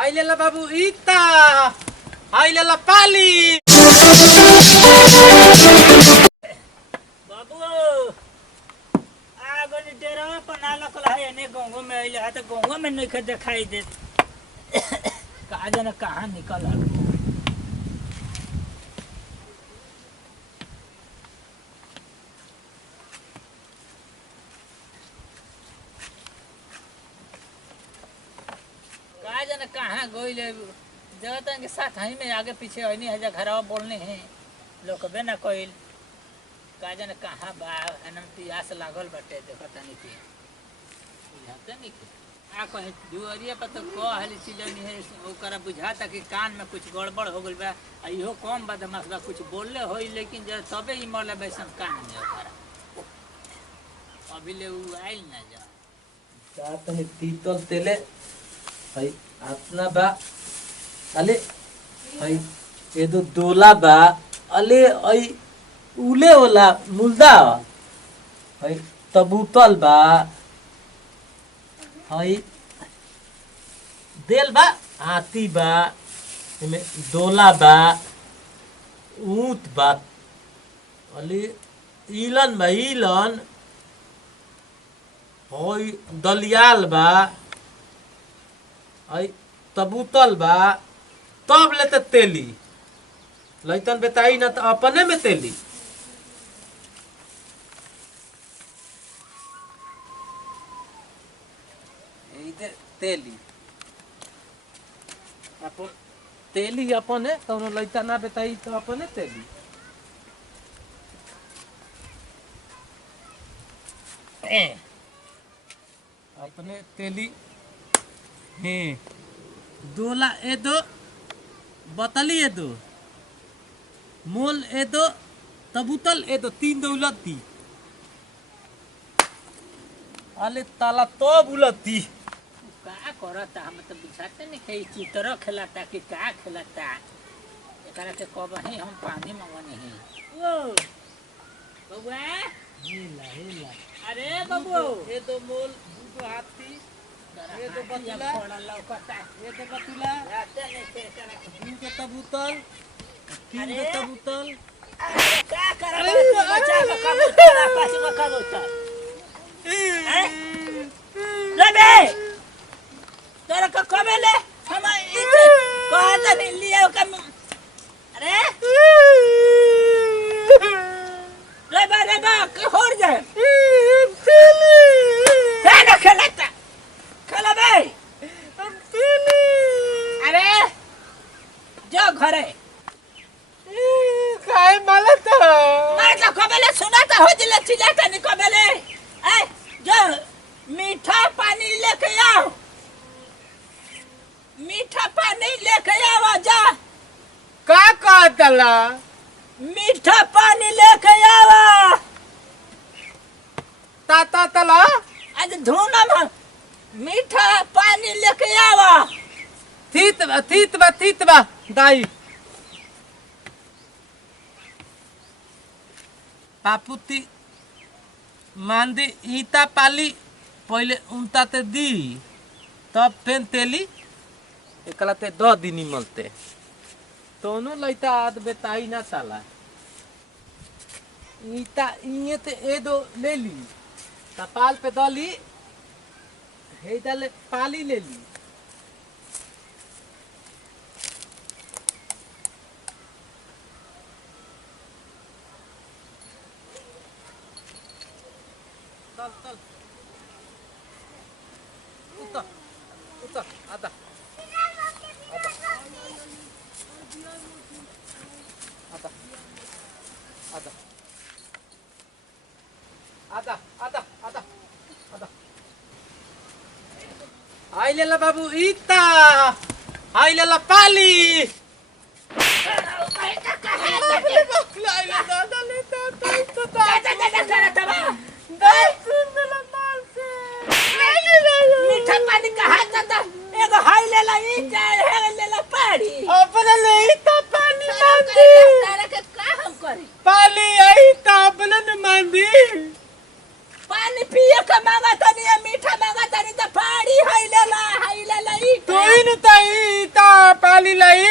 आइलेला बाबू ईता आइलेला पाली बाबू आगो नि डेरा बना लकल है ने गंगो में आइले है तो गंगो में नहीं दिखाई दे कहा जाने कहाँ निकल आ कहा जाने कहाँ गोइले जगत के साथ हई में आगे पीछे हई है घरवा बोलने हैं लोग बे ना कोइल का जाने कहाँ बा एनम पियास लागल बाटे देखत नहीं कि बुझाते नहीं कि आ कहे दुआरिया पर तो कहली सिजनी है ओकरा बुझाता कि कान में कुछ गड़बड़ हो गइल बा इहो कम बदमाश बा कुछ बोलले होई लेकिन जब तबे ही मरले बैसन कान में ओकरा अभी ले उ आइल ना जा जात में तीतल तेले भाई अपना बा अले भाई ये तो दोला बा अले आई उले होला मुल्दा है तबूतल बा है देल बा हाथी बा एमे डोला बा ऊंट बा अली इलन बा इलन है दलियाल बा है तबूतल बा तब लेते तेली लइतन बताई ना तो अपने में तेली तेली अपन तेली अपने कौनो लइता ना बताई तो अपने तेली अपने तेली हे दोला ए दो बतली ए दो मोल ए दो तबूतल ए दो तीन दौलत दी अले ताला तो बुलती का करता हम तो बुझाते नहीं कि चित्र खेलता कि का खेलता एकरा के कबही हम पानी मंगने हैं ओ बबुआ हिला हिला अरे बबू ये तो मोल दो हाथी ये तो बतला थोड़ा लौकता ये तो बतला राते नहीं के एकरा के तीन के तबूतल तीन के तबूतल का करबा बच्चा का कबूतर आपस में कबूतर ले बे तोरा का कबेले हम इते कहता नहीं लिया का अरे रे बा के होर जाए है ना खेलता खेला बे अरे जो घरे काय मालत मैं तो कबेले सुनाता हो दिले चिल्लाता नहीं कबेले ए जो मीठा पानी लेके आओ मीठा पानी लेके आओ जा का कहतला मीठा पानी लेके आओ ताता तला आज धुना में मीठा पानी लेके आओ थीत बा दाई पापुती मांदी ईता पाली पहले उनता ते दी तब फेन तेली एकला ते 10 दिन मलते दोनों लइता आद बेताई ना ताला ईता इए ते ए दो ले ली तपाल पे दली हे दले पाली ले ली तल उतर आधा आइलेला बाबू ईता आइलेला पाली मीठा पानी कहाँ जाता एगो हाई लेला ई चाहे है लेला पानी अपने ले ईता पानी तारा के का हम करी पाली आई ता अपने न मांदी पानी पिए का मांगा तनी मीठा मांगा तनी तो पानी हाई लेला ई तो इन ताई मिलाई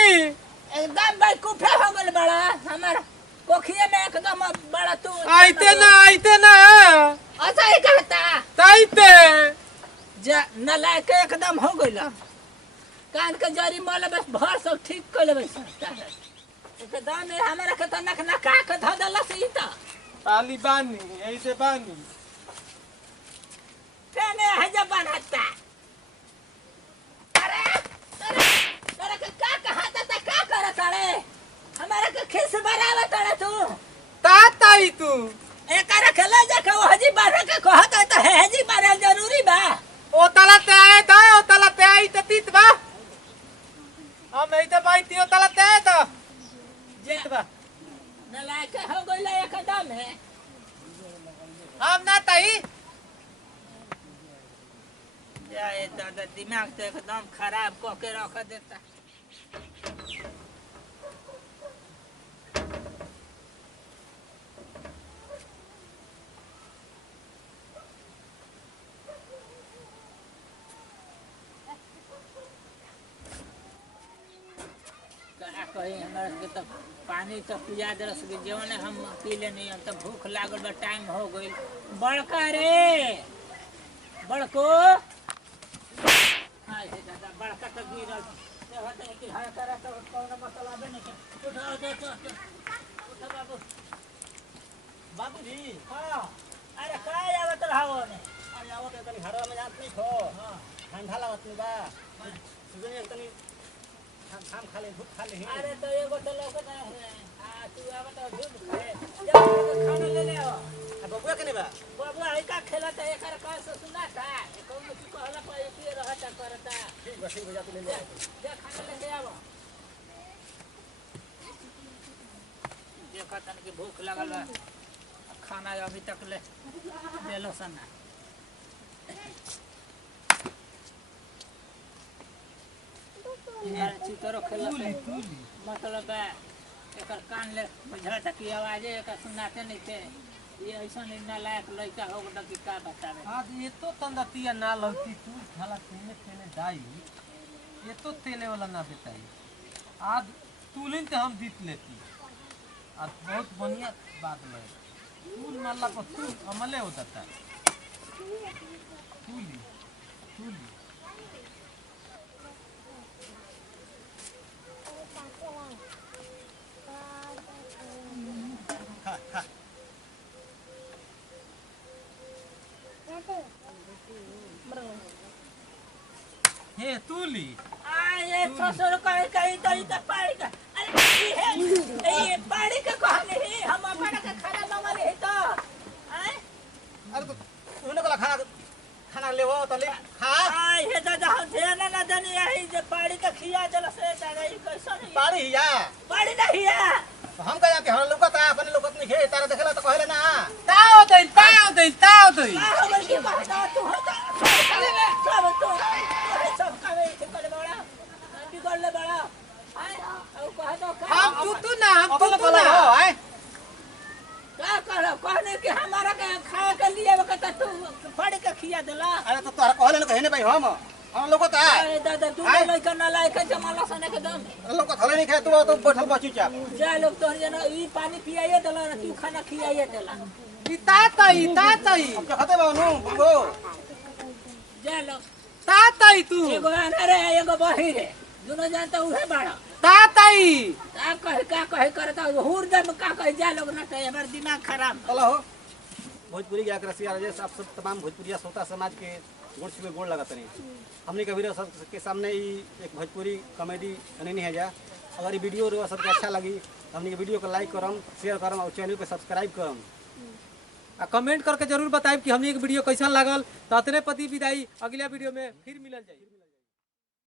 एकदम भाई कुफे हो गल बड़ा हमारा कोखिए में एकदम बड़ा तू आइते ना अच्छा ही कहता ताइते जा नलायक एकदम हो गइल कान के जरी मल बस भर सब ठीक कर लेबै एकदम में हमारा के तो नक ना का के ध दला से त पाली बानी ऐसे बानी तेने है जब बनाता अरे तेरे के का कहता था का करत रे हमारा के खिस बरावत रे तू ताई तू एकर खेला जा के हजी बारे के कहत है तो हजी बारे जरूरी बा ओ तला ते आए था ओ तला ते आई त तीत बा हम ei त भाई तियो तला ते आए त जीत बा नलायक हो गइल एकदम है हम ना ताई जाए दादा दिमाग तो एकदम खराब क के रख देता कहीं हमारे के तो पानी तो पिया दे सके जीवन हम पी लेनी हम तो भूख लागल बा टाइम हो गई बड़का रे बड़को हाय हे दादा बड़का तो गिरल ते होते है कि हाय करा तो कौन मतलब नहीं के उठाओ दे तो उठा बाबू बाबूजी हां अरे काय आवत रहाओ ने अरे आवत तनी घरवा में जात नहीं खो हां ठंडा लागत नहीं बा सुजनी तनी खाम खा ले भूख खा ले अरे तो एगो तो लौकत है आ तू आवत दूध खाए जा खाना ले ले आओ बबुआ के नहीं बा बाबू आई का खेलता है एकर का से सुना था कौन की कहला पर ये रहता करता ठीक बा ठीक बजा तू ले ले जा खाना लेके आओ देखा तन की भूख लगल बा खाना अभी तक ले देलो सना यार चितरो खेलता मतलब एकर कान ले बुझाता की आवाजे एकर सुनाते नहीं थे ये ऐसा नहीं नालायक लड़का हो गया कि का बतावे आज ये तो तंदतिया ना लौटी तू खाला तेने दाई ये तो तेले वाला ना बेटाई आज तूलिन ते हम जीत लेती आज बहुत बढ़िया बात में तूल मारला पर तूल अमले हो जाता है तूली हे तूली ये ससुर कहीं तो पाड़ी का अरे ये पाड़ी का कहने ही हम अपना का खाना मांगा रहे तो अरे तो तूने कोला खाना ले वो तो ले खा ये दादा हम ध्यान ना दनी आई जे पाड़ी का खिया जल से दादा ये कैसा नहीं पाड़ी हिया पाड़ी नहीं है तो हम कह जाते हम लोग का अपने लोग नहीं खे तारा देखला तो कहले ना ताओ दई हमर की कहता तू होता सब तो सब का वे कर बड़ा बिगड़ ले बड़ा आय और कहता का हम तू ना हो आए क्या करो कहने कि हमारा के खाए के लिए वक्त तू पाड़ी का खिया देला अरे तो तोरा कहले ना कहने भाई हम लोग का अरे दादा तू लइका ना लायक जमाला सने के दम लोग का थले नहीं खाए तू तो बैठल बची चाप जा लोग तो जना ई पानी पियाइए देला ना तू खाना खियाइए देला ताई हम तो खते बानू बुगो जा लोग ताई तू एगो आना रे एगो बही रे दोनों जानता उहे बाड़ा ताई का कहे करता हुर दम का कहे जा लोग ना कहे हमार दिमाग खराब चलो हो भोजपुरी के रसिया राजेश आप सब तमाम भोजपुरिया श्रोता समाज के गोड़ से गोड़ लगाते नहीं हमने कभी सबके सामने ही एक भोजपुरी कॉमेडी नहीं है जा अगर ये वीडियो सबके अच्छा लगी हमने के वीडियो को लाइक करम शेयर करम और चैनल को सब्सक्राइब करम आ कमेंट करके जरूर बताइब कि हमने एक वीडियो कैसा लागल। ततने पति विदाई, अगला वीडियो में फिर मिलल जाई।